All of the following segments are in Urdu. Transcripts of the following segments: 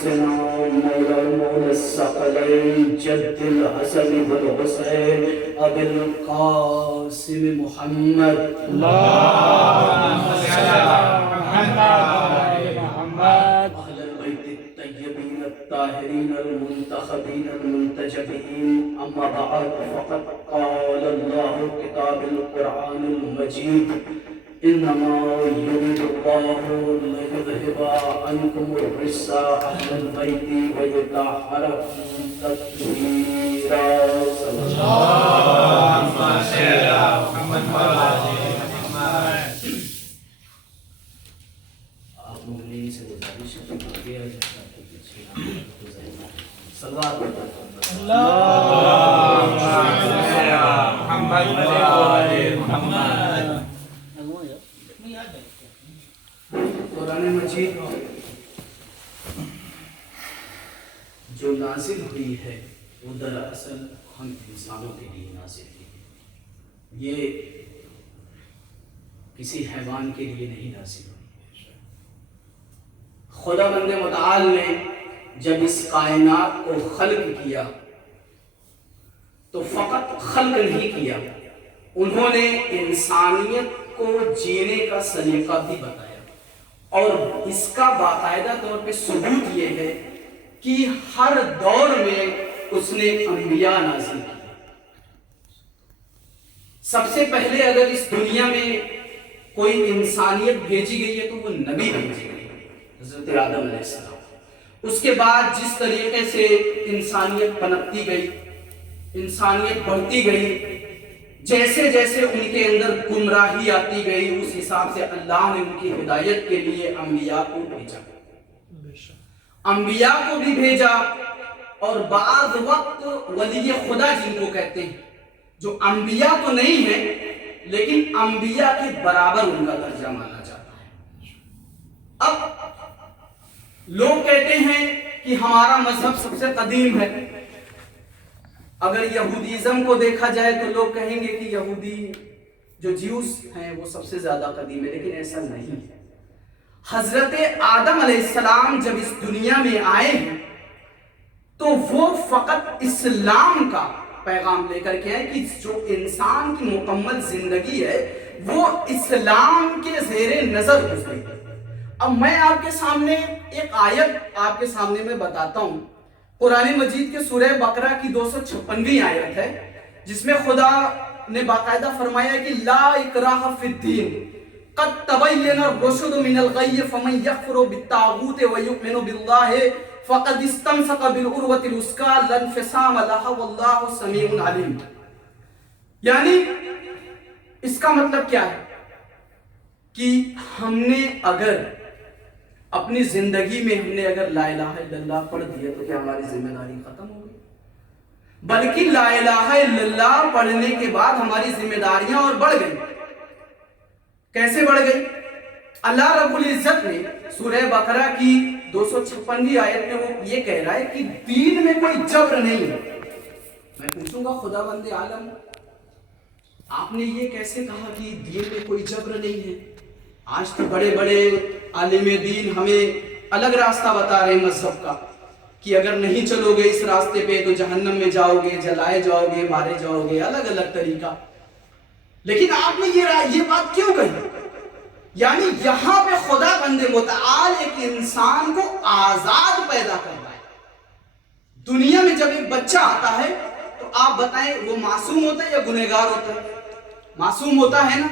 سیدنا مولا المولا الثقلین جد الحسن والحسین ابی القاسم محمد اللهم صل على محمد اہل البیت الطیبین الطاہرین المنتخبین المنتجبین اما بعد فقد قال اللہ کتاب القرآن المجید انما يريد الله ليذهب عنكم الرجس اهل البيت ويطهركم تطهيرا صلی اللهم صل على محمد وعلى آل محمد. آپ مغنی سے گزارش ہے کہ آگے آ جائے صلوات اللهم صل على محمد وعلى آل محمد. قرآن مجید جو نازل ہوئی ہے وہ دراصل ہم انسانوں کے لیے نازل ہوئی ہے. یہ کسی حیوان کے لیے نہیں نازل ہوئی ہے. خدا بند متعال نے جب اس کائنات کو خلق کیا تو فقط خلق نہیں کیا، انہوں نے انسانیت کو جینے کا سلیقہ بھی بتایا، اور اس کا باقاعدہ طور پہ ثبوت یہ ہے کہ ہر دور میں اس نے انبیاء نازل کیے. سب سے پہلے اگر اس دنیا میں کوئی انسانیت بھیجی گئی ہے تو وہ نبی بھیجی گئی ہے، حضرت آدم علیہ السلام. اس کے بعد جس طریقے سے انسانیت پنپتی گئی، انسانیت بڑھتی گئی، جیسے جیسے ان کے اندر گمراہی آتی گئی، اس حساب سے اللہ نے ان کی ہدایت کے لیے انبیاء کو بھیجا، انبیاء کو بھی بھیجا. اور بعض وقت ولی خدا جن کو کہتے ہیں، جو انبیاء تو نہیں ہیں لیکن انبیاء کے برابر ان کا درجہ مانا جاتا ہے. اب لوگ کہتے ہیں کہ ہمارا مذہب سب سے قدیم ہے. اگر یہودیزم کو دیکھا جائے تو لوگ کہیں گے کہ یہودی جو جیوز ہیں وہ سب سے زیادہ قدیم ہے، لیکن ایسا نہیں ہے. حضرت آدم علیہ السلام جب اس دنیا میں آئے ہیں تو وہ فقط اسلام کا پیغام لے کر کے آئے کہ جو انسان کی مکمل زندگی ہے وہ اسلام کے زیر نظر گزری. اب میں آپ کے سامنے ایک آیت آپ کے سامنے میں بتاتا ہوں. قرآن مجید کے سورہ بقرہ کی 256ویں آیت ہے، جس میں خدا نے باقاعدہ فرمایا کہ لا اکراہ فی الدین قد تبین الرشد من الغی فمن یکفر بالطاغوت ویؤمن باللہ فقد استمسک بالعروۃ الوثقی لا انفصام لها واللہ سمیع علیم. یعنی اس کا مطلب کیا ہے کہ ہم نے اگر اپنی زندگی میں ہم نے اگر لا الہ الا اللہ پڑھ دیا تو کیا ہماری ذمہ داری ختم ہو گئی؟ بلکہ لا الہ الا اللہ پڑھنے کے بعد ہماری ذمہ داریاں اور بڑھ گئی. کیسے بڑھ گئی؟ اللہ رب العزت نے سورہ بقرہ کی 256ویں آیت میں وہ یہ کہہ رہا ہے کہ دین میں کوئی جبر نہیں ہے. میں پوچھوں گا خدا بند عالم، آپ نے یہ کیسے کہا کہ دین میں کوئی جبر نہیں ہے؟ آج تو بڑے بڑے عالم دین ہمیں الگ راستہ بتا رہے ہیں مذہب کا کہ اگر نہیں چلو گے اس راستے پہ تو جہنم میں جاؤ گے، جلائے جاؤ گے، مارے جاؤ گے، الگ الگ طریقہ. لیکن آپ نے یہ بات کیوں کہی؟ یعنی یہاں پہ خدا بند متعال ایک انسان کو آزاد پیدا کر رہا ہے. دنیا میں جب ایک بچہ آتا ہے تو آپ بتائیں وہ معصوم ہوتا ہے یا گنہگار ہوتا ہے؟ معصوم ہوتا ہے نا.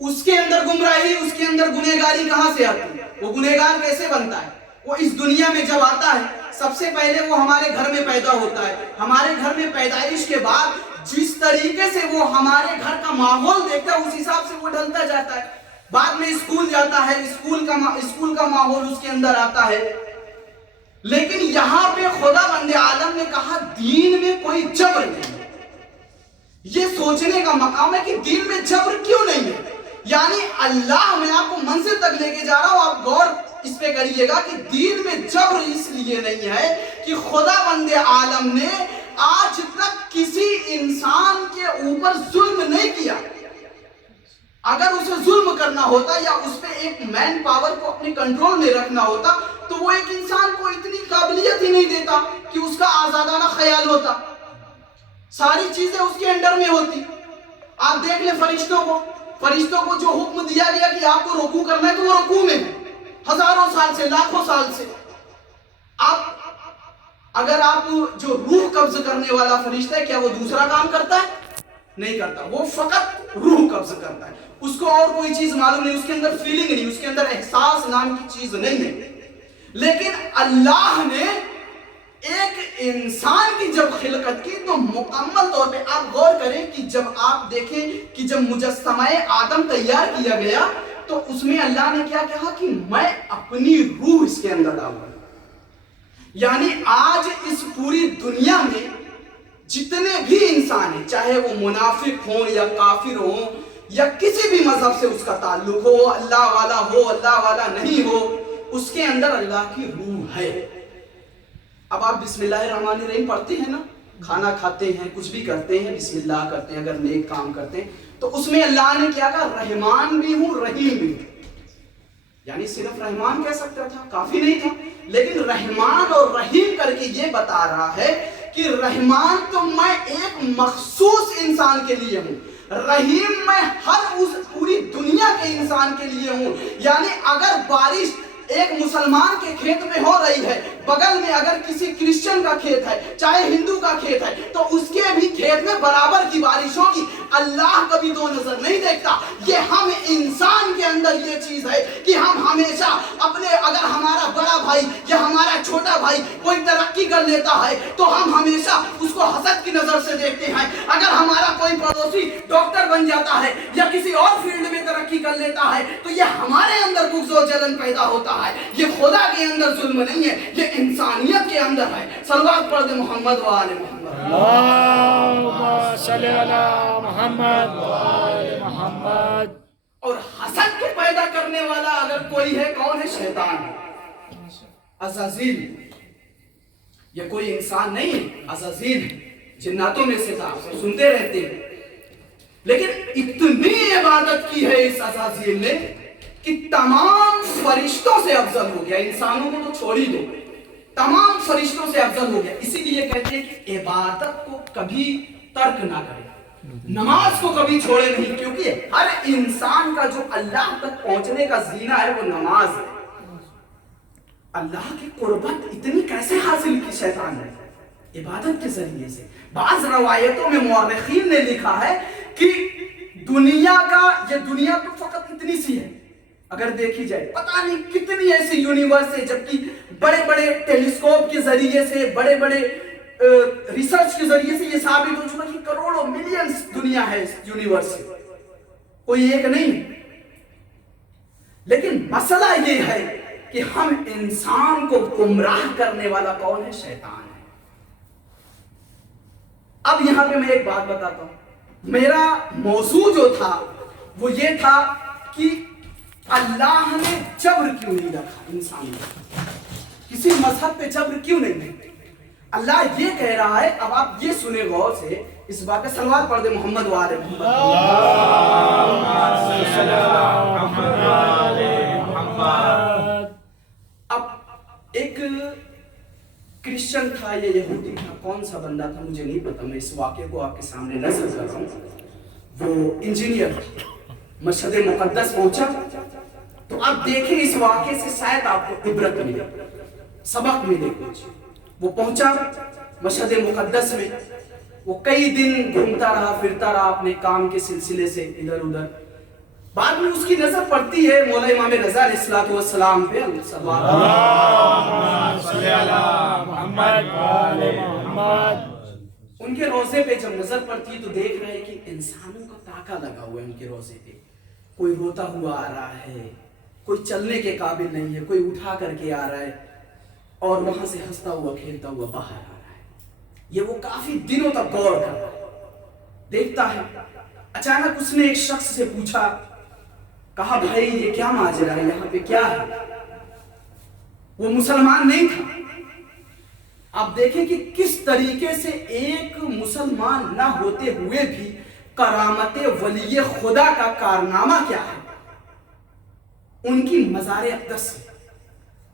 اس کے اندر گمراہی، اس کے اندر گنہگاری کہاں سے آتی ہے؟ وہ گنہگار کیسے بنتا ہے؟ وہ اس دنیا میں جب آتا ہے سب سے پہلے وہ ہمارے گھر میں پیدا ہوتا ہے. ہمارے گھر میں پیدائش کے بعد جس طریقے سے وہ ہمارے گھر کا ماحول دیکھتا ہے اس حساب سے وہ ڈھلتا جاتا ہے. بعد میں اسکول جاتا ہے، اسکول کا ماحول اس کے اندر آتا ہے. لیکن یہاں پہ خدا بند عالم نے کہا دین میں کوئی جبر نہیں ہے. یہ سوچنے کا مقام ہے کہ دین میں جبر کیوں نہیں ہے. یعنی اللہ میں آپ کو منزل تک لے کے جا رہا ہوں، آپ غور اس پہ کریے گا کہ دین میں جبر اس لیے نہیں ہے کہ خدا بند عالم نے آج تک کسی انسان کے اوپر ظلم نہیں کیا. اگر اسے ظلم کرنا ہوتا یا اس پہ ایک مین پاور کو اپنے کنٹرول میں رکھنا ہوتا تو وہ وہ ایک انسان کو اتنی قابلیت ہی نہیں دیتا کہ اس کا آزادانہ خیال ہوتا، ساری چیزیں اس کے انڈر میں ہوتی۔ آپ دیکھ لیں فرشتوں کو جو حکم دیا گیا کہ آپ کو رکوع کرنا ہے تو وہ رکوع میں ہزاروں سال سے، لاکھوں سال سے۔ اگر آپ جو روح قبض کرنے والا فرشتہ ہے، کیا وہ دوسرا کام کرتا ہے؟ نہیں کرتا، وہ فقط روح قبض کرتا ہے، اس کو اور کوئی چیز معلوم نہیں، اس کے اندر فیلنگ نہیں، اس کے اندر احساس نام کی چیز نہیں ہے۔ لیکن اللہ نے ایک انسان کی جب خلقت کی تو مکمل طور پہ آپ غور کریں کہ جب آپ دیکھیں کہ جب مجسمہ آدم تیار کیا گیا تو اس میں اللہ نے کیا کہا کہ میں اپنی روح اس کے اندر ڈالوں گا۔ یعنی آج اس پوری دنیا میں جتنے بھی انسان ہیں، چاہے وہ منافق ہوں یا کافر ہوں یا کسی بھی مذہب سے اس کا تعلق ہو، اللہ والا ہو اللہ والا نہیں ہو، اس کے اندر اللہ کی روح ہے۔ اب آپ بسم اللہ الرحمن الرحیم پڑھتے ہیں نا، کھانا کھاتے ہیں، کچھ بھی کرتے ہیں، بسم اللہ کرتے ہیں، اگر نیک کام کرتے ہیں تو اس میں اللہ نے کیا کہا؟ رحمان بھی ہوں رحیم بھی ہوں۔ یعنی صرف رحمان کہہ سکتا تھا، کافی نہیں تھا، لیکن رحمان اور رحیم کر کے یہ بتا رہا ہے کہ رحمان تو میں ایک مخصوص انسان کے لیے ہوں، رحیم میں ہر اس پوری دنیا کے انسان کے لیے ہوں۔ یعنی اگر بارش ایک مسلمان کے کھیت میں ہو رہی ہے، بغل میں اگر کسی کرسچن کا کھیت ہے، چاہے ہندو کا کھیت ہے، تو اس کے بھی کھیت میں برابر کی بارش ہوگی۔ اللہ کبھی دو نظر نہیں دیکھتا۔ یہ ہم انسان کے اندر یہ چیز ہے کہ ہم ہمیشہ اپنے، اگر ہمارا بڑا بھائی یا ہمارا چھوٹا بھائی کوئی ترقی کر لیتا ہے تو ہم ہمیشہ اس کو حسد کی نظر سے دیکھتے ہیں۔ اگر ہمارا کوئی پڑوسی ڈاکٹر بن جاتا ہے یا کسی اور فیلڈ میں ترقی کر لیتا ہے تو یہ ہمارے اندر بغض و جلن پیدا ہوتا ہے۔ یہ خدا کے اندر ظلم نہیں ہے، یہ انسانیت کے اندر ہے۔ صلوات پڑھ دے محمد و آل محمد۔ اللہم صلی علی محمد و آل محمد۔ اور حسد کو پیدا کرنے والا اگر کوئی ہے، کون ہے؟ شیطان، عزازیل۔ یہ کوئی انسان نہیں ہے، عزازیل ہے، جناتوں میں سے تھا، سنتے رہتے ہیں۔ لیکن اتنی عبادت کی ہے اس عزازیل نے کہ تمام فرشتوں سے افضل ہو گیا۔ انسانوں کو تو چھوڑ ہی دو، تمام فرشتوں سے افضل ہو گیا۔ اسی لیے کہتے ہیں کہ عبادت کو کبھی ترک نہ کرے، نماز کو کبھی چھوڑے نہیں، کیونکہ ہر انسان کا جو اللہ تک پہنچنے کا زینہ ہے وہ نماز ہے۔ اللہ کی قربت اتنی کیسے حاصل کی شیطان نے؟ عبادت کے ذریعے سے۔ بعض روایتوں میں مورخین نے لکھا ہے کہ دنیا تو فقط اتنی سی ہے، اگر دیکھی جائے پتہ نہیں کتنی ایسی یونیورس ہے، جبکہ بڑے بڑے ٹیلیسکوپ کے ذریعے سے، بڑے بڑے ریسرچ کے ذریعے سے یہ ثابت ہو چکا کہ کروڑوں ملینز دنیا ہے اس یونیورس سے، کوئی ایک نہیں۔ لیکن مسئلہ یہ ہے کہ ہم انسان کو گمراہ کرنے والا کون ہے؟ شیطان ہے۔ اب یہاں پہ میں ایک بات بتاتا ہوں، میرا موضوع جو تھا وہ یہ تھا کہ اللہ نے جبر کیوں نہیں رکھا انسان کو، کسی مذہب پہ جبر کیوں نہیں؟ اللہ یہ کہہ رہا ہے، اب آپ یہ سنیں غور سے اس بات کا، صلوات پڑھ دے محمد و آل محمد۔ اب ایک کرسچن تھا یا یہودی تھا، کون سا بندہ تھا مجھے نہیں پتا، میں اس واقعے کو آپ کے سامنے نظر کر رہا ہوں۔ وہ انجینئر مشہد مقدس پہنچا، تو آپ دیکھیں اس واقعے سے شاید آپ کو عبرت ملے، سبق ملے کچھ۔ وہ پہنچا مشہد مقدس میں، وہ کئی دن گھومتا رہا پھرتا رہا اپنے کام کے سلسلے سے ادھر ادھر۔ بعد میں اس کی نظر پڑتی ہے مولا امام رضا علیہ الصلوۃ والسلام پہ، ان کے روضے پہ جب نظر پڑتی تو دیکھ رہے کہ انسانوں کا طاقہ لگا ہوا ہے ان کے روضے پہ، کوئی روتا ہوا آ رہا ہے، کوئی چلنے کے قابل نہیں ہے، کوئی اٹھا کر کے آ رہا ہے، اور وہاں سے ہنستا ہوا کھیلتا ہوا باہر آ رہا ہے۔ یہ وہ کافی دنوں تک غور کر رہا ہے، دیکھتا ہے۔ اچانک اس نے ایک شخص سے پوچھا، کہا بھائی یہ کیا ماجرا ہے، یہاں پہ کیا ہے؟ وہ مسلمان نہیں تھا۔ آپ دیکھیں کہ کس طریقے سے ایک مسلمان نہ ہوتے ہوئے بھی کرامت ولی خدا کا کارنامہ کیا ہے، ان کی مزار اقدس ہے۔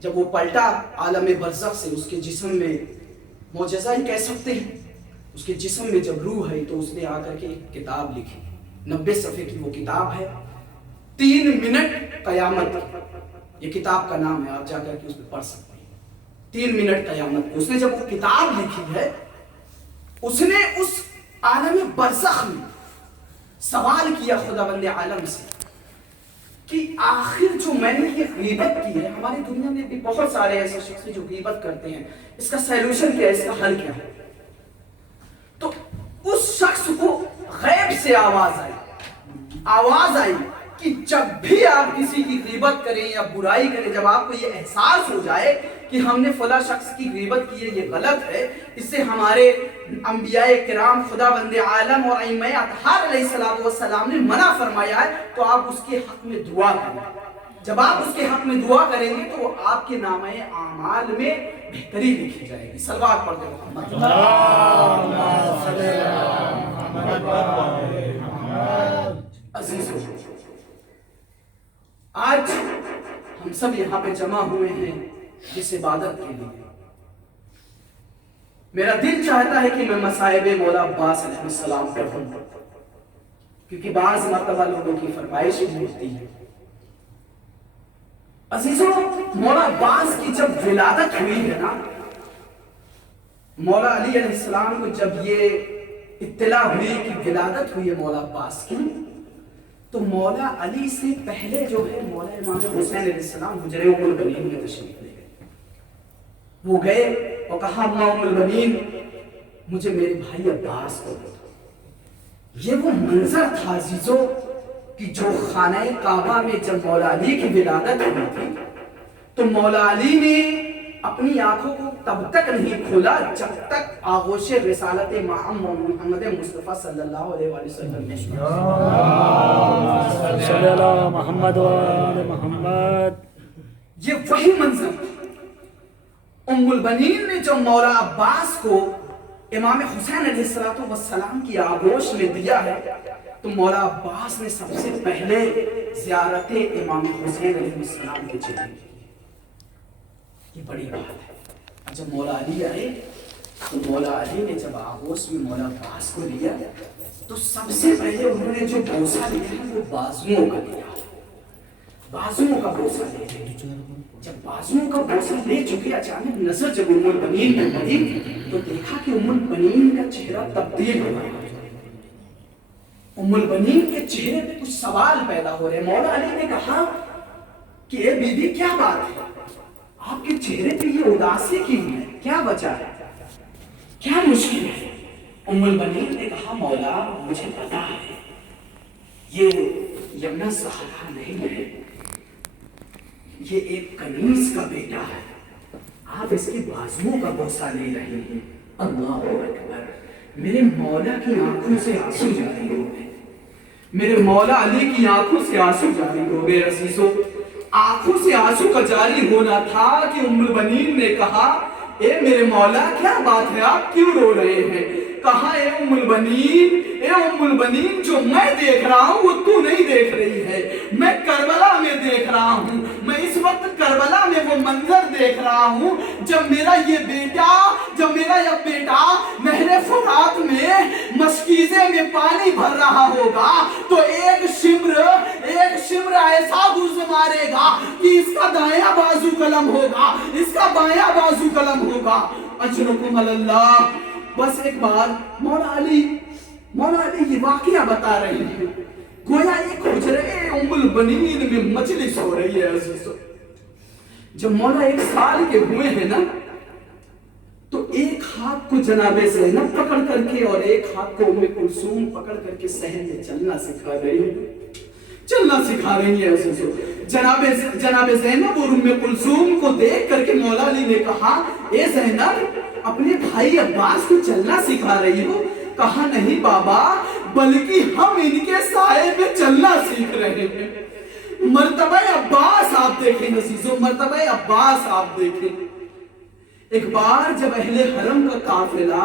جب وہ پلٹا عالم برزخ سے، اس کے جسم میں معجزہ ہی کہہ سکتے ہیں، اس کے جسم میں جب روح ہے تو اس نے آ کر کے ایک کتاب لکھی، 90 صفحے کی وہ کتاب ہے، 3 منٹ قیامت، یہ کتاب کا نام ہے، آپ جا کر کے اس پہ پڑھ سکتے ہیں، 3 منٹ قیامت۔ اس نے جب وہ کتاب لکھی ہے، اس نے اس عالم برزخ میں سوال کیا خداوند عالم سے کہ آخر جو میں نے یہ غیبت کی ہے، ہماری دنیا میں بھی بہت سارے ایسے شخص جو غیبت کرتے ہیں، اس کا سیلوشن کیا ہے، اس کا حل کیا ہے؟ تو اس شخص کو غیب سے آواز آئی کہ جب بھی آپ کسی کی غیبت کریں یا برائی کریں، جب آپ کو یہ احساس ہو جائے کہ ہم نے فلاں شخص کی غیبت کی ہے، یہ غلط ہے، اس سے ہمارے انبیاء کرام، خداوند عالم اور ائمہ اطہار علیہ السلام نے منع فرمایا ہے، تو آپ اس کے حق میں دعا کریں۔ جب آپ اس کے حق میں دعا کریں گے تو وہ آپ کے نامہ اعمال میں بہتری لکھی جائے گی۔ صلوات پڑھ دیں محمد۔ عزیزو، آج ہم سب یہاں پہ جمع ہوئے ہیں اس عبادت کے لیے۔ میرا دل چاہتا ہے کہ میں مصائب مولا عباس علیہ السلام پڑھوں، کیونکہ بعض مرتبہ لوگوں کی فرمائش بھی ہوتی ہے۔ عزیزوں، مولا عباس کی جب ولادت ہوئی ہے نا، مولا علی علیہ السلام کو جب یہ اطلاع ہوئی کہ ولادت ہوئی ہے مولا عباس کی، تو مولا علی سے پہلے جو ہے مولا امام حسین علیہ السلام حجرہ ام البنین میں تشریف لے گئے۔ وہ گئے اور کہا اماں ام البنین، مجھے میرے بھائی عباس کو دو۔ یہ وہ منظر تھا عزیزوں کہ جو خانہ کعبہ میں جب مولا علی کی ولادت ہوئی تھی تو مولا علی نے اپنی آنکھوں کو تب تک نہیں کھولا جب تک آغوش رسالت محمد مصطفیٰ صلی اللہ علیہ وسلم نے صلی اللہ محمد وآل محمد۔ یہ وہی منظر ام البنین نے جو مولا عباس کو امام حسین علیہ السلام کی آغوش میں دیا ہے، تو مولا عباس نے سب سے پہلے زیارت امام حسین علیہ السلام کے چہرے کی۔ یہ بڑی بات ہے۔ جب مولا علی آئے تو مولا علی نے جب آغوش میں مولا عباس کو لیا تو سب سے پہلے انہوں نے جو بوسہ لیا ہے وہ بازوؤں کا لیا، بازوؤں کا بوسہ لے لیا۔ جب بازوؤں کا بوسہ لے چکے، اچانک نظر جب ام البنین پہ پڑی تو دیکھا کہ ام البنین کا چہرہ تبدیل ہو گیا۔ ام البنین کے چہرے پہ کچھ سوال پیدا ہو رہے۔ مولا علی نے کہا کہ اے بی بی، کیا بات ہے؟ آپ کے چہرے پہ یہ اداسی کیوں ہے؟ کیا وجہ ہے؟ کیا مشکل ہے؟ ام البنین نے کہا مولا، مجھے پتا ہے یہ یمنا صحرا نہیں ہے، یہ ایک کنیز کا بیٹا ہے، آپ اس کے بازوؤں کا بوسہ لے رہے ہیں۔ اللہ اکبر! میرے مولا کی آنکھوں سے آنسو جاری ہو گئے، میرے مولا علی کی آنکھوں سے آنسو جاری ہو گئے۔ عزیزوں، آنکھوں سے آنسو کا جاری ہونا تھا کہ ام البنین نے کہا اے میرے مولا، کیا بات ہے، آپ کیوں رو رہے ہیں؟ کہا اے ام البنین، جو میں دیکھ رہا ہوں وہ تو نہیں دیکھ رہی ہے، میں کربلا میں دیکھ رہا ہوں، میں اس وقت کربلا میں وہ منظر دیکھ رہا ہوں جب میرا یہ بیٹا نہر فرات میں مشکیزے میں پانی بھر رہا ہوگا تو ایک شمر ایسا گوز مارے گا کہ اس کا دایاں بازو قلم ہوگا، اس کا بایاں بازو قلم ہوگا۔ اجرکم اللہ۔ بس ایک بار مولا علی یہ واقعہ بتا رہے ہیں، گویا ایک حجرے ام البنین میں مجلس ہو رہی ہے۔ عزیزو، جب مولا 1 سال کے ہوئے ہیں نا، تو ایک ہاتھ کو جناب زینب پکڑ کر کے اور ایک ہاتھ کو ام کلثوم پکڑ کر کے صحن میں چلنا سکھا رہی ہے۔ عزیزو، جناب زینب اور ام کلثوم کو دیکھ کر کے مولا علی نے کہا اے زینب، اپنے بھائی عباس کو چلنا سکھا رہی ہو؟ کہا نہیں بابا، بلکہ ہم ان کے سائے میں چلنا سیکھ رہے ہیں۔ مرتبہ عباس آپ دیکھیں عزیزو، مرتبہ عباس آپ دیکھیں۔ ایک بار جب اہل حرم کا قافلہ